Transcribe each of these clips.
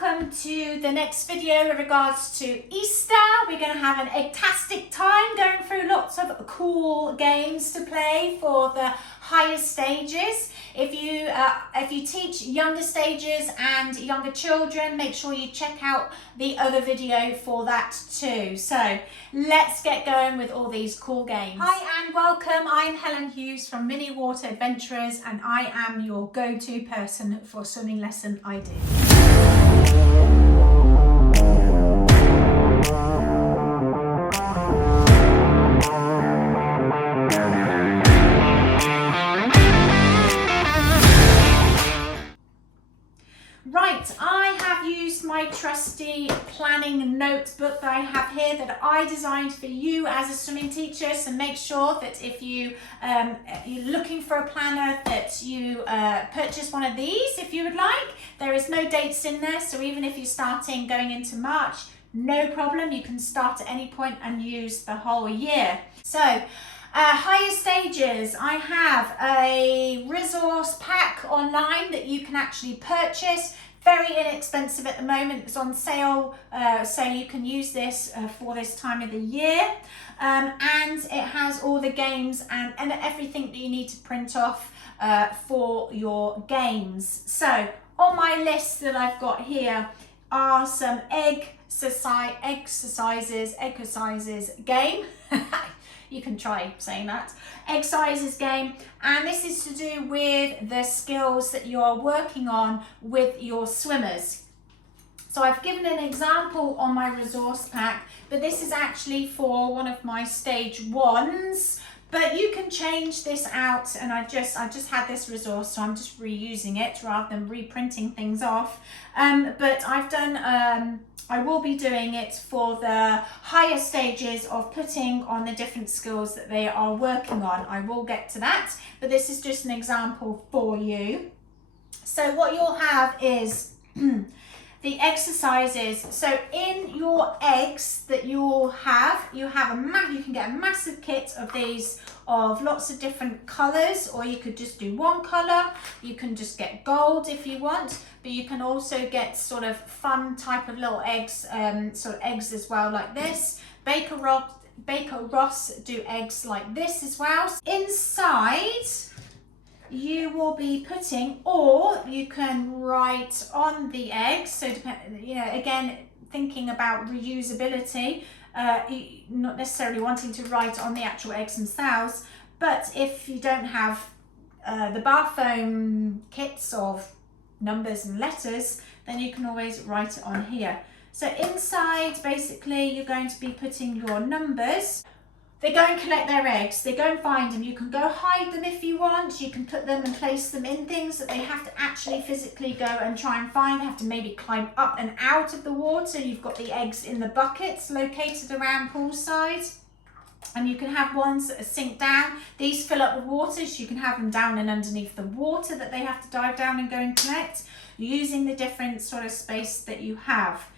welcome to the next video with regards to Easter. We're going to have an egg-tastic time going through lots of cool games to play for the higher stages. If you teach younger stages and younger children, make sure you check out the other video for that too. So let's get going with all these cool games. Hi and welcome. I'm Helen Hughes from Mini Water Adventurers, and I am your go-to person for swimming lesson ideas. Right, I have used my trusty planning notebook that I have here that I designed for you as a swimming teacher. So make sure that if you're looking for a planner that you purchase one of these if you would like. There is no dates in there, so even if you're starting going into March, no problem, you can start at any point and use the whole year. So higher stages, I have a resource pack online that you can actually purchase. Very inexpensive at the moment, it's on sale, so you can use this for this time of the year. And it has all the games and everything that you need to print off for your games. So on my list that I've got here are some exercises game. You can try saying that. Exercises game, and this is to do with the skills that you are working on with your swimmers. So I've given an example on my resource pack, but this is actually for one of my stage ones. But you can change this out, and I just had this resource, so I'm just reusing it rather than reprinting things off. But I've done I will be doing it for the higher stages of putting on the different skills that they are working on. I will get to that, but this is just an example for you. So what you'll have is the exercises. So in your eggs that you can get a massive kit of these of lots of different colors, or you could just do one color. You can just get gold if you want, but you can also get sort of fun type of little eggs, sort of eggs as well, like this. Baker Ross do eggs like this as well. Inside you will be putting, or you can write on the eggs. So again, thinking about reusability, not necessarily wanting to write on the actual eggs themselves, but if you don't have the bar foam kits of numbers and letters, then you can always write it on here. So inside, basically, you're going to be putting your numbers. They go and collect their eggs, they go and find them. You can go hide them if you want, you can put them and place them in things that they have to actually physically go and try and find. They have to maybe climb up and out of the water. You've got the eggs in the buckets located around poolside. And you can have ones that sink down. These fill up with water, so you can have them down and underneath the water that they have to dive down and go and collect, using the different sort of space that you have.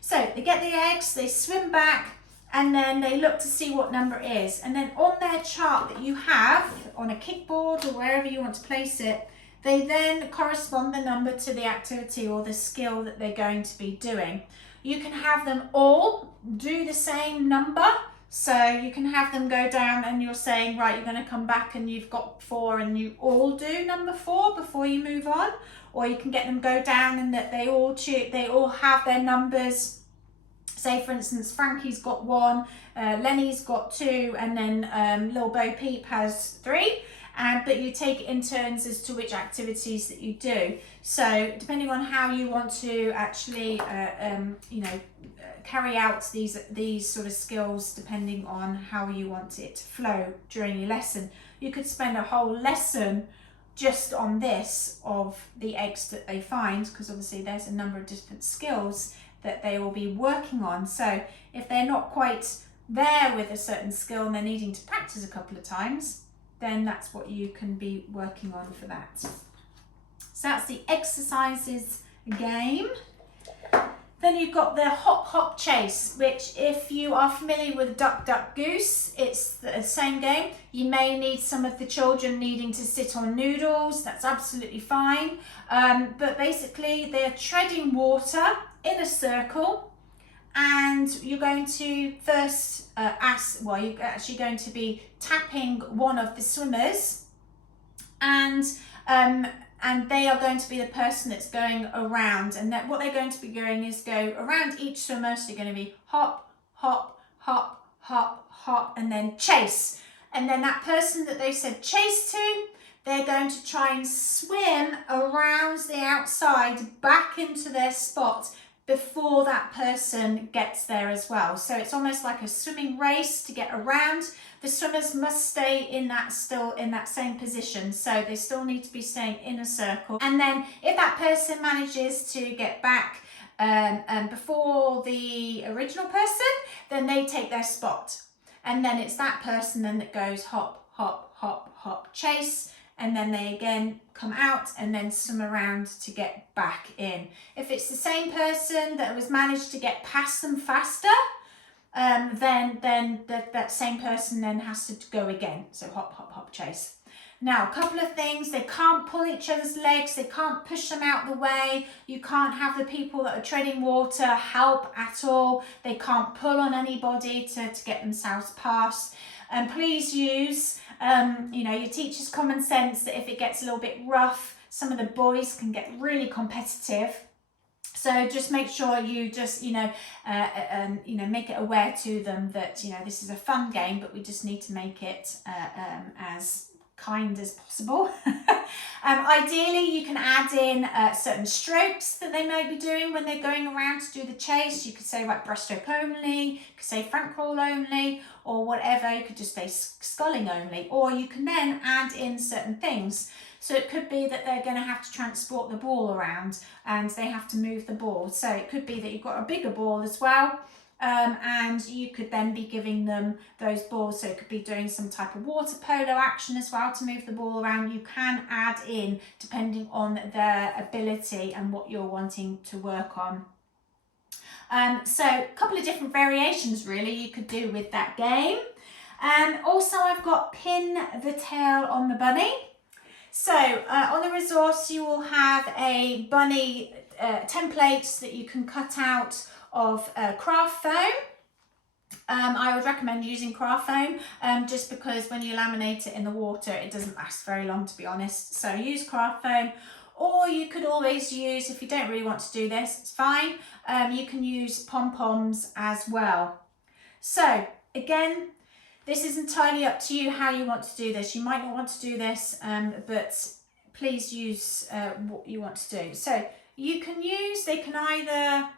So they get the eggs, they swim back, and then they look to see what number it is. And then on their chart that you have on a kickboard or wherever you want to place it, they then correspond the number to the activity or the skill that they're going to be doing. You can have them all do the same number. So you can have them go down and you're saying, right, you're going to come back and you've got 4 and you all do number 4 before you move on. Or you can get them go down and that they all have their numbers. Say for instance, Frankie's got 1, Lenny's got 2, and then little Bo Peep has 3. But you take it in turns as to which activities that you do. So depending on how you want to actually, carry out these sort of skills, depending on how you want it to flow during your lesson, you could spend a whole lesson just on this of the eggs that they find, because obviously there's a number of different skills that they will be working on. So if they're not quite there with a certain skill and they're needing to practice a couple of times, then that's what you can be working on for that. So that's the exercises game. Then you've got the hop hop chase, which if you are familiar with Duck Duck Goose, it's the same game. You may need some of the children needing to sit on noodles, that's absolutely fine. But basically they're treading water in a circle, and you're going to first you're actually going to be tapping one of the swimmers, and they are going to be the person that's going around, and that what they're going to be doing is go around each swimmer. So you're going to be hop, hop, hop, hop, hop, and then chase. And then that person that they said chase to, they're going to try and swim around the outside back into their spot before that person gets there as well. So it's almost like a swimming race to get around. The swimmers must stay in that same position, so they still need to be staying in a circle. And then if that person manages to get back before the original person, then they take their spot. And then it's that person then that goes hop, hop, hop, hop, chase, and then they again come out and then swim around to get back in. If it's the same person that was managed to get past them faster, then that same person then has to go again. So hop, hop, hop, chase. Now, a couple of things: they can't pull each other's legs, they can't push them out the way, you can't have the people that are treading water help at all, they can't pull on anybody to get themselves past. And please use your teacher's common sense that if it gets a little bit rough, some of the boys can get really competitive. So just make sure you just, make it aware to them that, this is a fun game, but we just need to make it as kind as possible. Ideally, you can add in certain strokes that they may be doing when they're going around to do the chase. You could say like breaststroke only, you could say front crawl only, or whatever. You could just say sculling only, or you can then add in certain things. So it could be that they're going to have to transport the ball around and they have to move the ball. So it could be that you've got a bigger ball as well. And you could then be giving them those balls. So it could be doing some type of water polo action as well to move the ball around. You can add in depending on their ability and what you're wanting to work on. So a couple of different variations really you could do with that game. Also I've got pin the tail on the bunny. So on the resource you will have a bunny templates that you can cut out of craft foam. I would recommend using craft foam just because when you laminate it in the water it doesn't last very long, to be honest. So use craft foam, or you could always use, if you don't really want to do this, it's fine, you can use pom-poms as well. So again, this is entirely up to you how you want to do this. You might not want to do this, but please use what you want to do. So you can use, they can either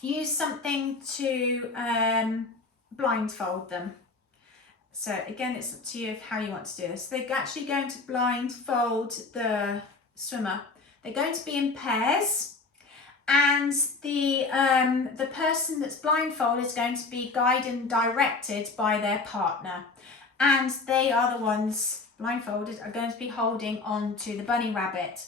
use something to blindfold them. So again, it's up to you of how you want to do this. They're actually going to blindfold the swimmer. They're going to be in pairs, and the person that's blindfolded is going to be guided and directed by their partner, and they are the ones blindfolded are going to be holding on to the bunny rabbit.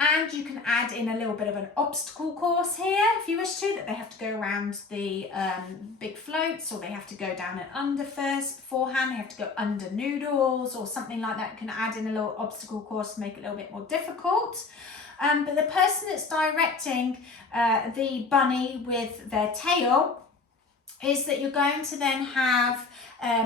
And you can add in a little bit of an obstacle course here if you wish to, that they have to go around the big floats, or they have to go down and under first beforehand, they have to go under noodles or something like that. You can add in a little obstacle course to make it a little bit more difficult. But the person that's directing the bunny with their tail is that you're going to then have,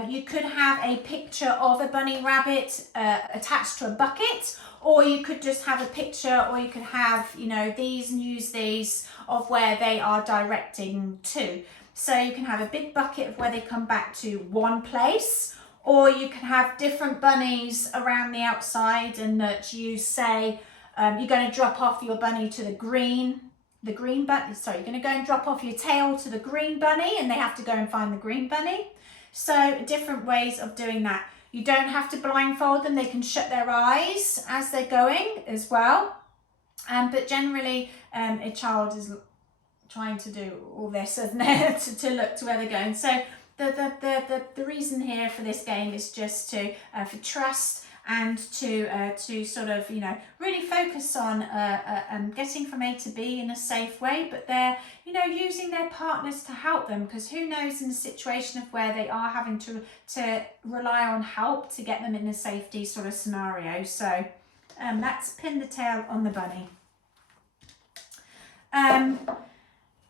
you could have a picture of a bunny rabbit attached to a bucket, or you could just have a picture, or you could have, these and use these of where they are directing to. So you can have a big bucket of where they come back to one place, or you can have different bunnies around the outside, and that you say, you're going to drop off your bunny to the green bunny, sorry, you're going to go and drop off your tail to the green bunny, and they have to go and find the green bunny. So different ways of doing that. You don't have to blindfold them, they can shut their eyes as they're going as well. But generally a child is trying to do all this, isn't it, to look to where they're going. So the reason here for this game is just to for trust and to sort of, you know, really focus on getting from A to B in a safe way, but they're, you know, using their partners to help them, because who knows in a situation of where they are having to rely on help to get them in a safety sort of scenario. So let's pin the tail on the bunny.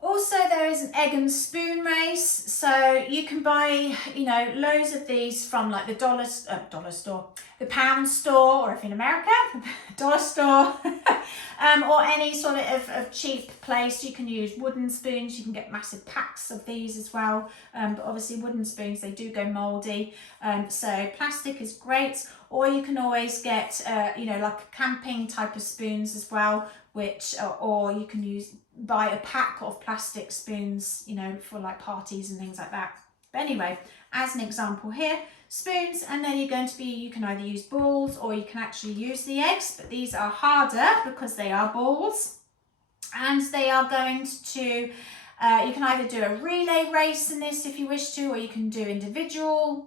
Also, there is an egg and spoon race, so you can buy, you know, loads of these from like the dollar store, the pound store, or if in America, dollar store, or any sort of cheap place. You can use wooden spoons. You can get massive packs of these as well, but obviously wooden spoons, they do go mouldy, so plastic is great. Or you can always get, you know, like camping type of spoons as well, which, or you can buy a pack of plastic spoons, you know, for like parties and things like that. But anyway, as an example here, spoons, and then you can either use balls or you can actually use the eggs, but these are harder because they are balls, and they are going to, you can either do a relay race in this if you wish to, or you can do individual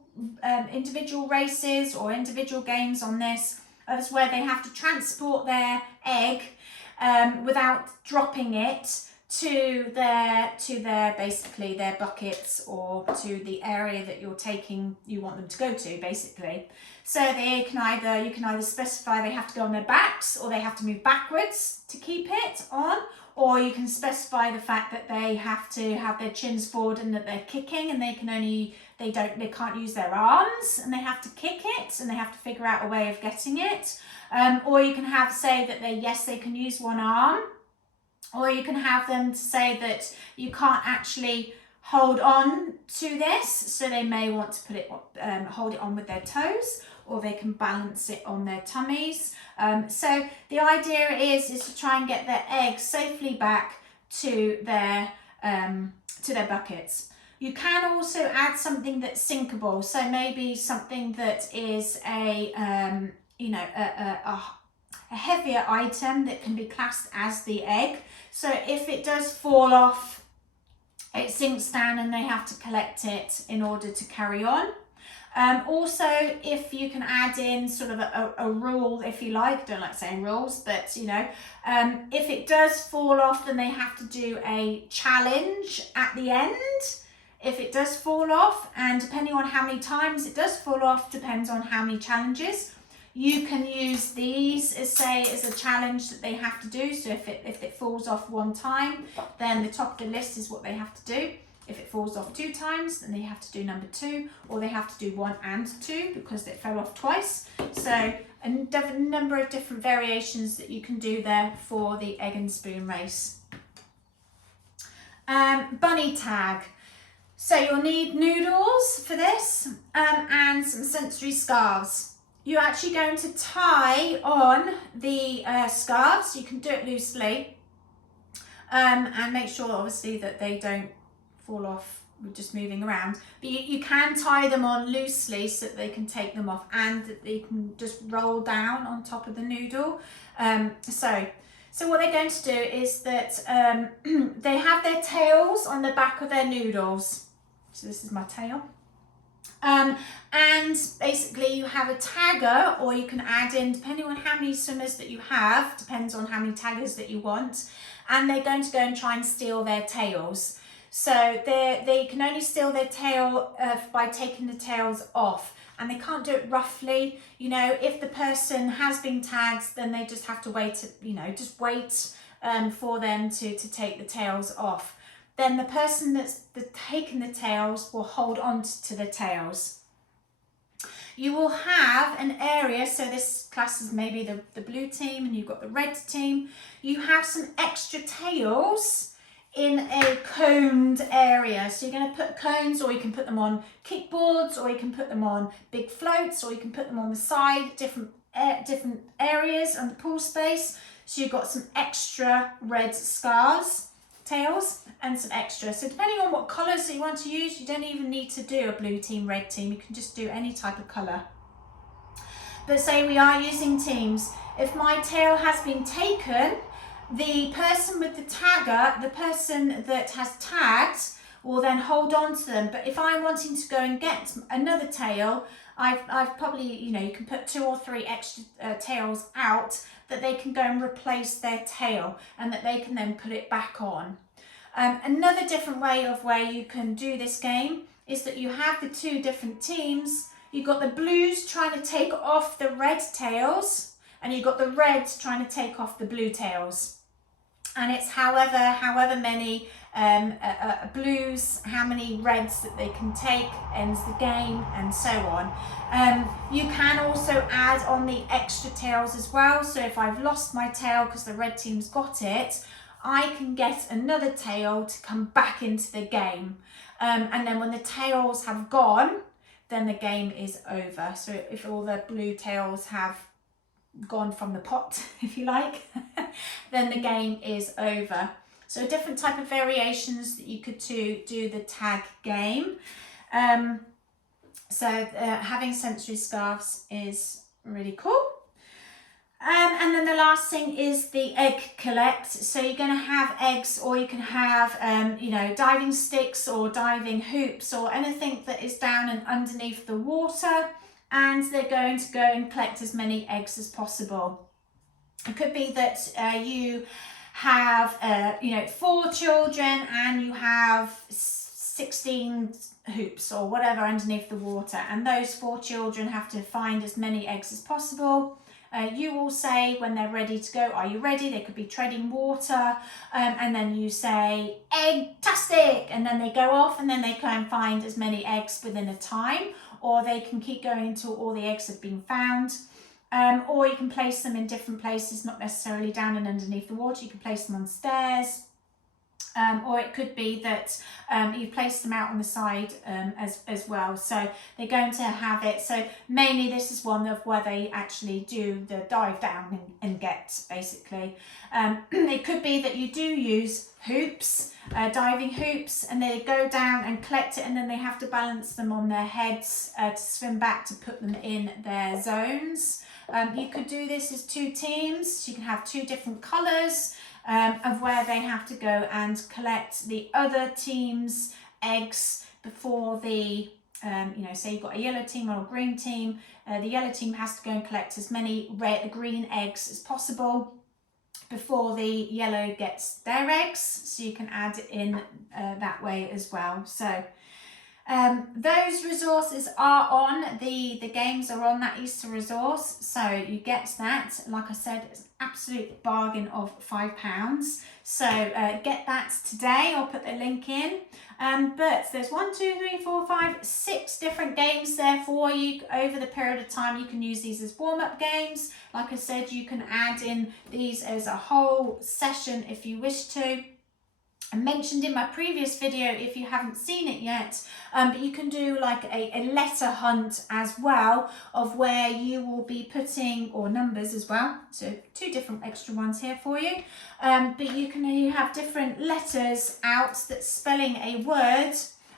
races or individual games on this. That's where they have to transport their egg without dropping it to their basically their buckets, or to the area that you want them to go to, basically. So you can either specify they have to go on their backs, or they have to move backwards to keep it on, or you can specify the fact that they have to have their chins forward and that they're kicking, and they can't use their arms, and they have to kick it, and they have to figure out a way of getting it. Or you can say that they can use one arm, or you can have them say that you can't actually hold on to this, so they may want to hold it on with their toes, or they can balance it on their tummies. So the idea is to try and get their eggs safely back to their buckets. You can also add something that's sinkable, so maybe something that is a heavier item that can be classed as the egg. So if it does fall off, it sinks down and they have to collect it in order to carry on. Also, if you can add in sort of a rule, if you like, don't like saying rules, but you know, if it does fall off, then they have to do a challenge at the end. If it does fall off, and depending on how many times it does fall off, depends on how many challenges. You can use these as a challenge that they have to do. So if it falls off one time, then the top of the list is what they have to do. If it falls off 2 times, then they have to do number 2, or they have to do 1 and 2 because it fell off twice. So a number of different variations that you can do there for the egg and spoon race. Bunny tag. So you'll need noodles for this, and some sensory scarves. You're actually going to tie on the scarves. You can do it loosely, and make sure obviously that they don't fall off with just moving around. But you can tie them on loosely so that they can take them off, and that they can just roll down on top of the noodle. So what they're going to do is that they have their tails on the back of their noodles. So this is my tail. And basically you have a tagger, or you can add in, depending on how many swimmers that you have, depends on how many taggers that you want, and they're going to go and try and steal their tails. So they can only steal their tail by taking the tails off, and they can't do it roughly. You know, if the person has been tagged, then they just have to wait, for them to take the tails off. Then the person that's taken the tails will hold on to the tails. You will have an area, so this class is maybe the blue team and you've got the red team. You have some extra tails in a coned area. So you're going to put cones, or you can put them on kickboards, or you can put them on big floats, or you can put them on the side, different areas on the pool space. So you've got some extra red tails, and some extra. So depending on what colours that you want to use, you don't even need to do a blue team, red team. You can just do any type of colour. But say we are using teams. If my tail has been taken, the person with the tagger, the person that has tagged, will then hold on to them. But if I'm wanting to go and get another tail, I've probably, you know, you can put 2 or 3 extra tails out that they can go and replace their tail, and that they can then put it back on. Another different way of where you can do this game is that you have the 2 different teams. You've got the blues trying to take off the red tails, and you've got the reds trying to take off the blue tails. And it's however many blues, how many reds that they can take ends the game, and so on. You can also add on the extra tails as well. So if I've lost my tail because the red team's got it, I can get another tail to come back into the game. And then when the tails have gone, then the game is over. So if all the blue tails have gone from the pot, if you like, then the game is over. So different type of variations that you could do the tag game. Having sensory scarves is really cool. And then the last thing is the egg collect. So you're going to have eggs, or you can have, you know, diving sticks or diving hoops or anything that is down and underneath the water. And they're going to go and collect as many eggs as possible. It could be that you have, you know, 4 children and you have 16 hoops or whatever underneath the water. And those 4 children have to find as many eggs as possible. You will say when they're ready to go, are you ready? They could be treading water, and then you say, egg-tastic, and then they go off, and then they can find as many eggs within a time, or they can keep going until all the eggs have been found. Or you can place them in different places, not necessarily down and underneath the water. You can place them on stairs. Or it could be that you place them out on the side as well. So they're going to have it. So mainly this is one of where they actually do the dive down and get, basically. It could be that you do use hoops, diving hoops, and they go down and collect it, and then they have to balance them on their heads to swim back to put them in their zones. You could do this as 2 teams. You can have 2 different colours. Of where they have to go and collect the other team's eggs before the, you know, say you've got a yellow team or a green team. The yellow team has to go and collect as many green eggs as possible before the yellow gets their eggs. So you can add it in that way as well. So those resources are on, the games are on that Easter resource, so you get that. Like I said, it's an absolute bargain of £5. So get that today. I'll put the link in. But there's 6 different games there for you over the period of time. You can use these as warm-up games. Like I said, you can add in these as a whole session if you wish to. I mentioned in my previous video, if you haven't seen it yet, but you can do like a letter hunt as well, of where you will be putting, or numbers as well, so 2 different extra ones here for you, but you have different letters out that's spelling a word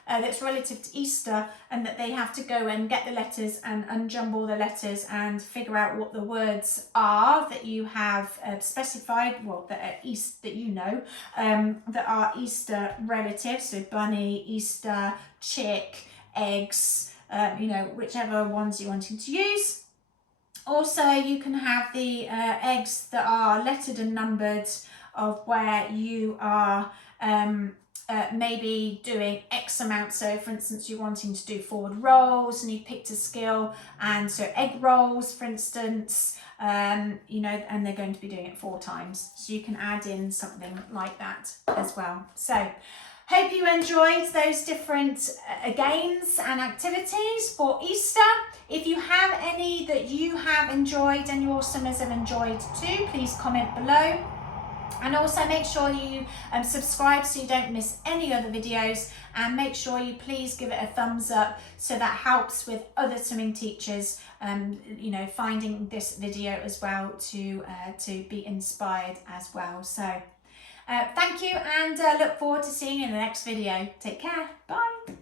that's relative to Easter, and that they have to go and get the letters and unjumble the letters and figure out what the words are that you have specified, well, that are that you know, that are Easter relatives, so bunny, Easter, chick, eggs, you know, whichever ones you're wanting to use. Also, you can have the eggs that are lettered and numbered, of where you are maybe doing X amount. So for instance, you're wanting to do forward rolls and you picked a skill, and so egg rolls, for instance, you know, and they're going to be doing it 4 times. So you can add in something like that as well. So hope you enjoyed those different games and activities for Easter. If you have any that you have enjoyed and your swimmers have enjoyed too, please comment below. And also make sure you subscribe so you don't miss any other videos, and make sure you please give it a thumbs up, so that helps with other swimming teachers, you know, finding this video as well to be inspired as well. So thank you, and look forward to seeing you in the next video. Take care. Bye.